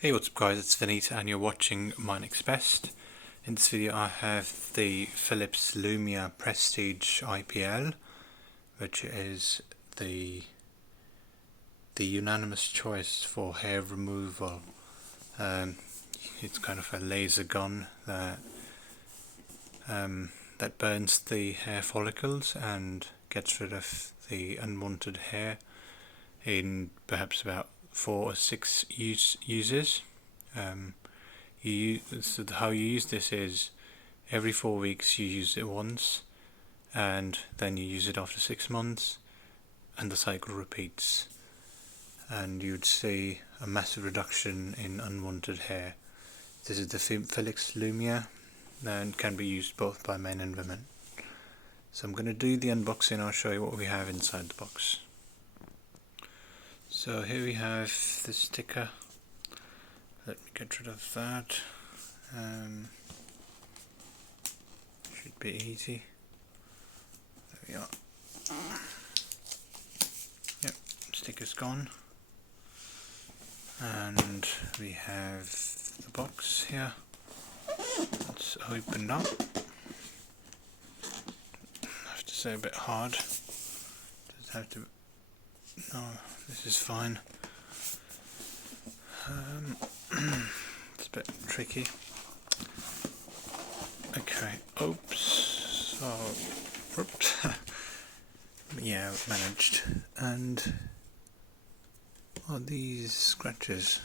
Hey, what's up guys, it's Vinita and you're watching My Next Best. In this video I have the Philips Lumea Prestige IPL, which is the unanimous choice for hair removal. It's kind of a laser gun that burns the hair follicles and gets rid of the unwanted hair in perhaps about 4 or 6 uses. So how you use this is every 4 weeks you use it once, and then you use it after 6 months, and the cycle repeats, and you'd see a massive reduction in unwanted hair. This is the Philips Lumea and can be used both by men and women. So I'm going to do the unboxing. I'll show you what we have inside the box. So here we have the sticker. Let me get rid of that. Should be easy. There we are. Yep, sticker's gone. And we have the box here. It's opened up. I have to say a bit hard. Just have to. No, this is fine. It's a bit tricky. Okay, oops. So, whoops. Yeah, managed. And these scratches?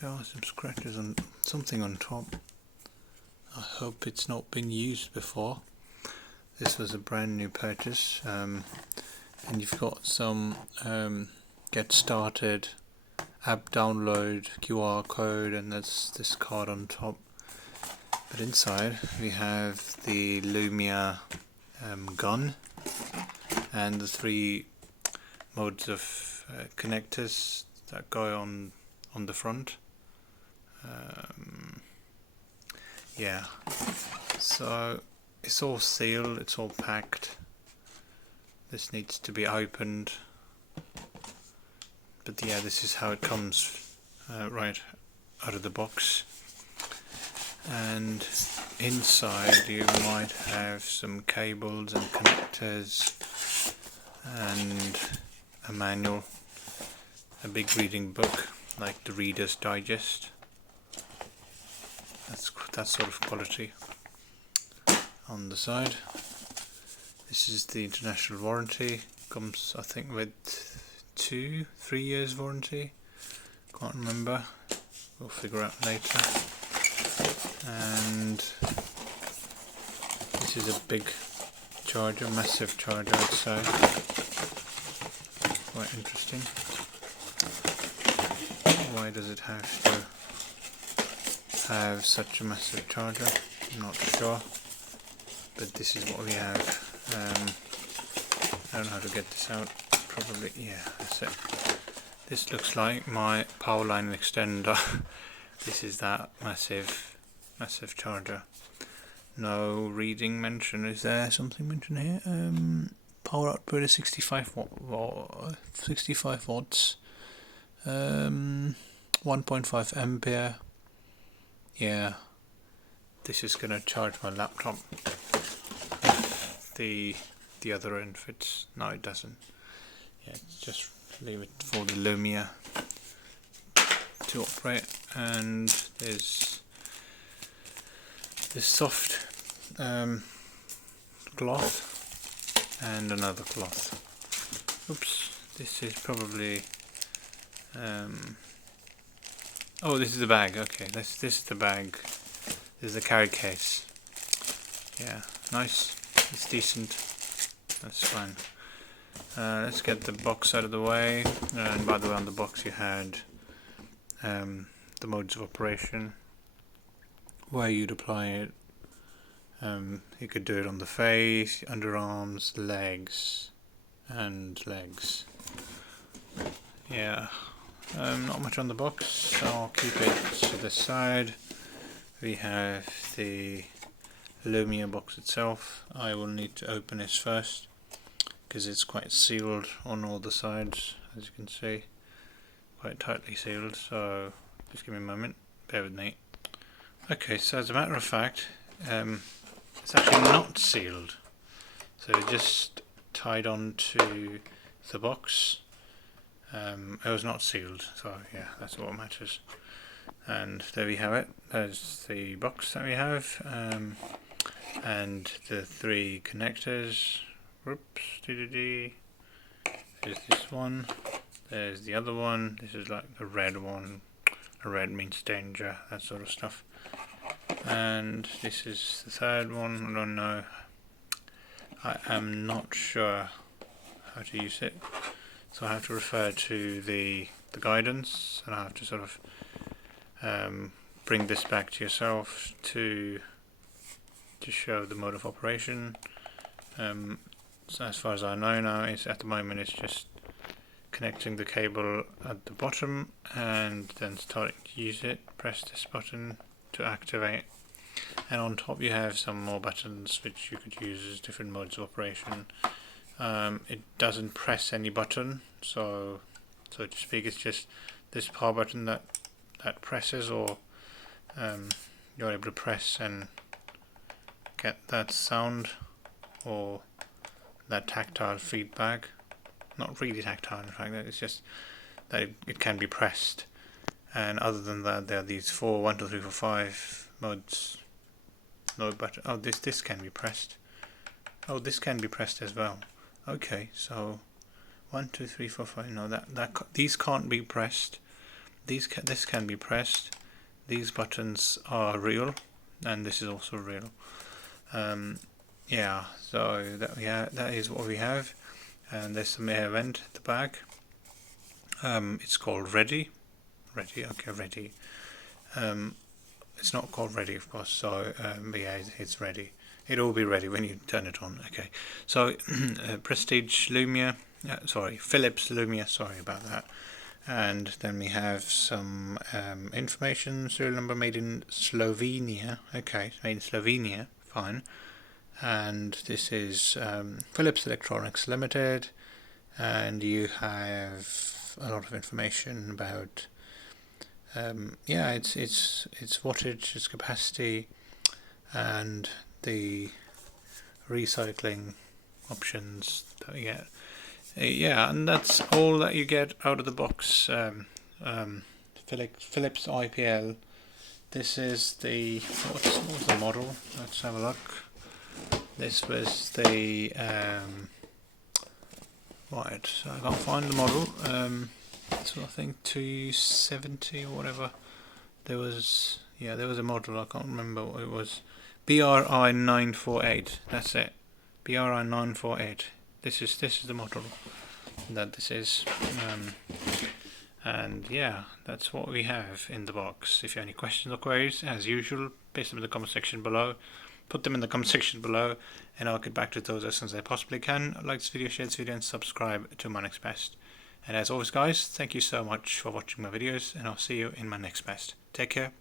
There are some scratches on something on top. I hope it's not been used before. This was a brand new purchase. And you've got some get started, app download, QR code, and there's this card on top. But inside we have the Lumea gun and the 3 modes of connectors that go on the front. Yeah, so it's all sealed, it's all packed. This needs to be opened, but yeah, this is how it comes right out of the box. And inside you might have some cables and connectors and a manual, a big reading book like the Reader's Digest. That's that sort of quality. On the side, this is the international warranty. Comes, I think, with 2-3 years warranty. Can't remember. We'll figure out later. And this is a big charger, massive charger outside. Quite interesting. Why does it have to have such a massive charger? I'm not sure. But this is what we have. I don't know how to get this out. Probably, yeah, that's it. This looks like my power line extender. This is that massive charger. No reading mention. Is there something mentioned here? Power output is 65 watts. 1.5 ampere. Yeah, this is gonna charge my laptop. The other end fits. No, it doesn't. Yeah, just leave it for the Lumea to operate. And there's this soft cloth and another cloth. Oops, this is probably oh, this is the bag. Okay, this is the bag. This is the carry case. Yeah, nice. It's decent. That's fine. Let's get the box out of the way. And by the way, on the box you had the modes of operation, where you'd apply it. You could do it on the face, underarms, legs, and legs. Yeah, not much on the box, so I'll keep it to the side. We have the Lumea box itself. I will need to open this first because it's quite sealed on all the sides, as you can see. quite tightly sealed, so just give me a moment, bear with me. Okay, so as a matter of fact, it's actually not sealed, so it just tied onto the box. It was not sealed, so yeah, that's what matters. And there we have it. There's the box that we have, and the 3 connectors. Whoops, there's this one, there's the other one, this is like the red one, a red means danger, that sort of stuff. And this is the 3rd one. I don't know, I am not sure how to use it, so I have to refer to the guidance, and I have to sort of bring this back to yourself to show the mode of operation. So as far as I know now, at the moment it's just connecting the cable at the bottom and then starting to use it. Press this button to activate, and on top you have some more buttons which you could use as different modes of operation. It doesn't press any button, so to speak, it's just this power button that presses, or you're able to press and get that sound or that tactile feedback. Not really tactile, in fact, it's just that it can be pressed. And other than that, there are these 4 1 2 3 4 5 modes. No button. Oh, this can be pressed. Oh, this can be pressed as well. Okay, so 1 2 3 4 5. No, these can't be pressed. This can be pressed. These buttons are real, and this is also real. Yeah, so that is what we have. And there's some air vent at the back. It's called ready. Okay, ready. It's not called ready, of course, so but yeah, it's ready. It'll be ready when you turn it on. Okay, so Prestige Lumea, Philips Lumea, sorry about that. And then we have some information, serial number, made in Slovenia. Okay, made in Slovenia, fine. And this is Philips Electronics Limited, and you have a lot of information about its wattage, its capacity, and the recycling options that we get. Yeah, and that's all that you get out of the box. Philips IPL. This is the what's the model? Let's have a look. This was the right. So I can't find the model. So I think 270 or whatever. There was a model. I can't remember what it was. BRI948. That's it. BRI948. This is the model that this is. And yeah, that's what we have in the box. If you have any questions or queries, as usual, paste them in the comment section below. Put them in the comment section below, and I'll get back to those as soon as I possibly can. Like this video, share this video, and subscribe to my next best. And as always, guys, thank you so much for watching my videos, and I'll see you in my next best. Take care.